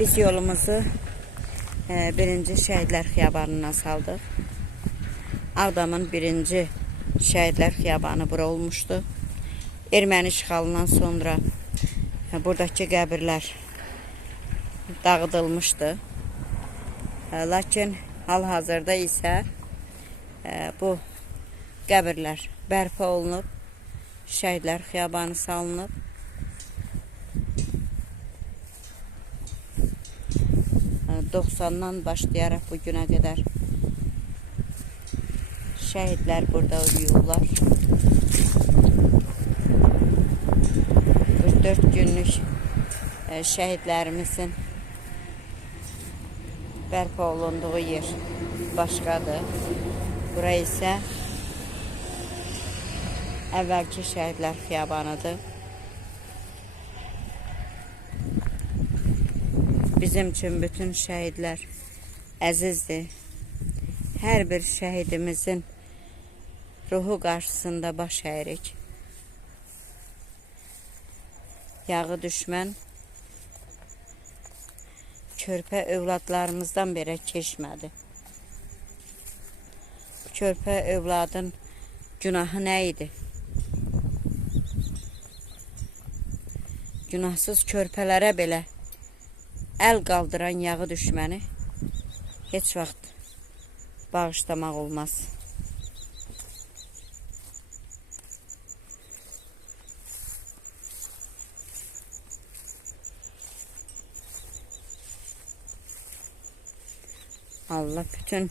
Biz yolumuzu birinci Şəhidlər Xiyabanına saldıq. Ağdamın birinci Şəhidlər Xiyabanı bura olmuşdu. Erməni işğalından sonra buradakı qəbirlər dağıdılmışdı. Lakin hal-hazırda isə bu qəbirlər bərpa olunub, Şəhidlər Xiyabanı salınıb. .90'dan başlayaraq bu günə qədər şəhidlər burada uyuyurlar. 44 günlük şəhidlərimizin bərpa olunduğu yer başqadır. Bura isə əvvəlki Şəhidlər Xiyabanıdır. Bizim üçün bütün şəhidlər əzizdir. Hər bir şəhidimizin ruhu qarşısında baş əyirik. Yağı düşmən körpə övladlarımızdan belə keçmədi. Körpə övladın günahı nə idi? Günahsız körpələrə belə əl qaldıran yağı düşməni heç vaxt bağışlamaq olmaz. Allah bütün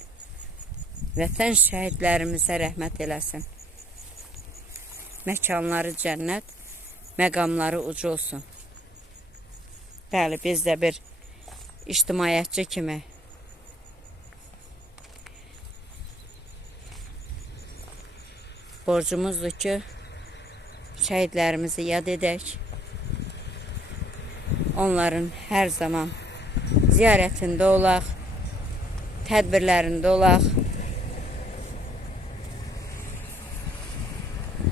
vətən şəhidlərimizə rəhmət eləsin. Məkanları cənnət, məqamları ucu olsun. Bəli, biz də bir ictimaiyyətçi kimi borcumuzdur ki, şəhidlərimizi yad edək. Onların hər zaman ziyarətində olaq, tədbirlərində olaq.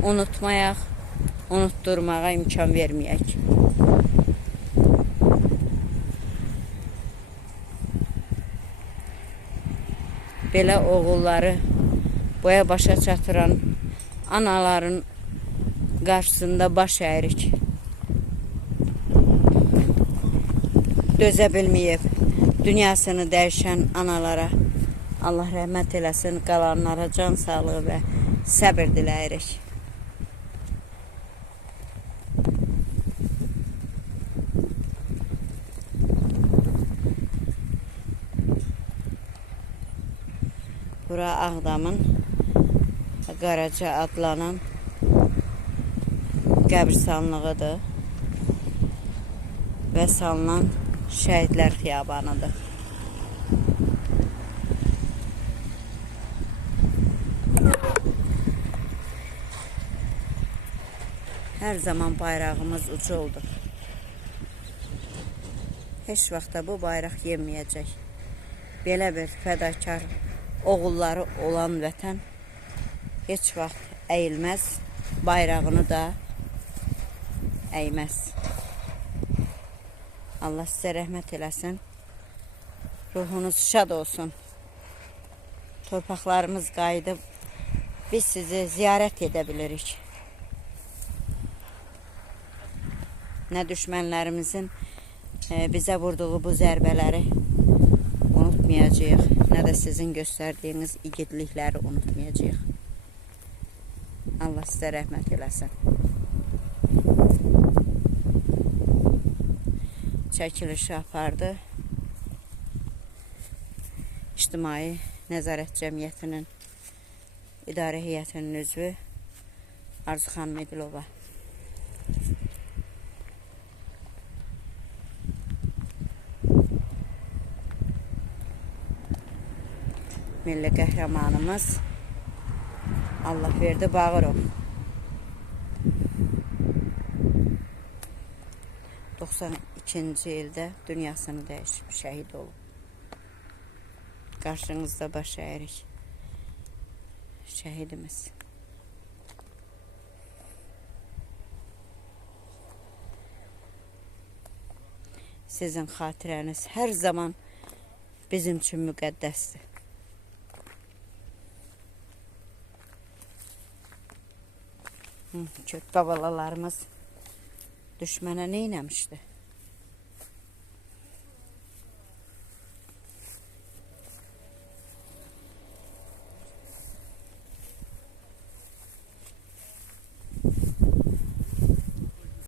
Unutmayaq, unutturmağa imkan verməyək. Belə oğulları boya başa çatıran anaların qarşısında baş əyirik. Dözə bilməyib dünyasını dəyişən analara Allah rəhmət eləsin, qalanlara can sağlığı və səbir diləyirik. Bura Ağdamın Qaraca adlanan qəbirstanlığıdır və salınan Şəhidlər Xiyabanıdır. Hər zaman bayrağımız ucu oldu. Heç vaxt da bu bayraq yenməyəcək. Belə bir fədakar oğulları olan vətən heç vaxt əyilməz, bayrağını da əyməz. Allah sizə rəhmət eləsin, ruhunuz şad olsun. Torpaqlarımız qayıdıb, biz sizi ziyarət edə bilirik. Nə düşmənlərimizin bizə vurduğu bu zərbələri unutmayacağıq, nə də sizin göstərdiyiniz igidlikləri unutmayacağıq. Allah sizə rəhmət eləsin. Çəkilişi apardı İctimai Nəzarət Cəmiyyətinin İdarə Heyətinin üzvü Arzu xanım İdilova. Milli qəhrəmanımız Allahverdi Bağırov 92-ci ildə dünyasını dəyişib şəhid olub. Qarşınızda baş əyirik. Şəhidimiz. Sizin xatirəniz hər zaman bizim üçün müqəddəsdir. Köppə balalarımız düşmənə nə eləmişdi?